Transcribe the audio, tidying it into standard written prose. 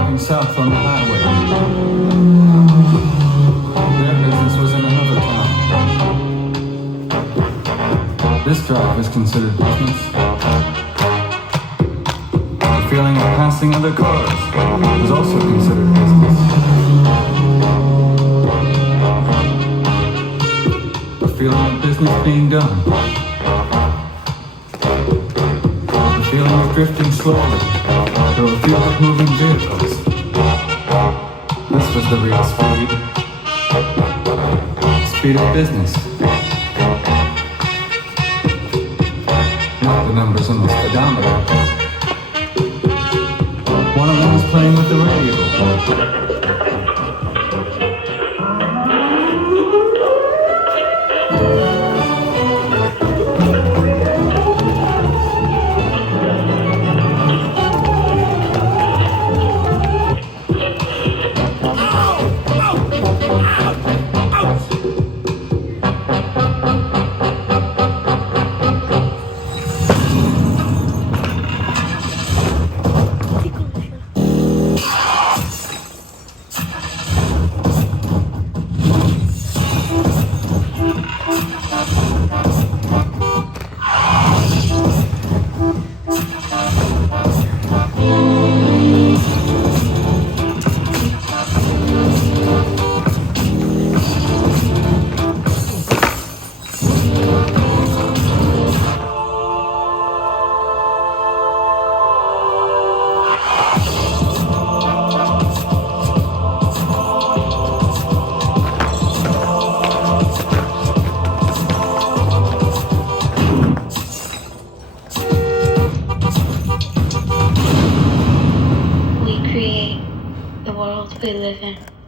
driving south on the highway. Their business was in another town. This drive is considered business. The feeling of passing other cars is also considered business. The feeling of business being done. The feeling of drifting slowly through a field of moving vehicles. This was the real speed. Speed of business. Not the numbers on the speedometer. One of them was playing with the radio. We live in.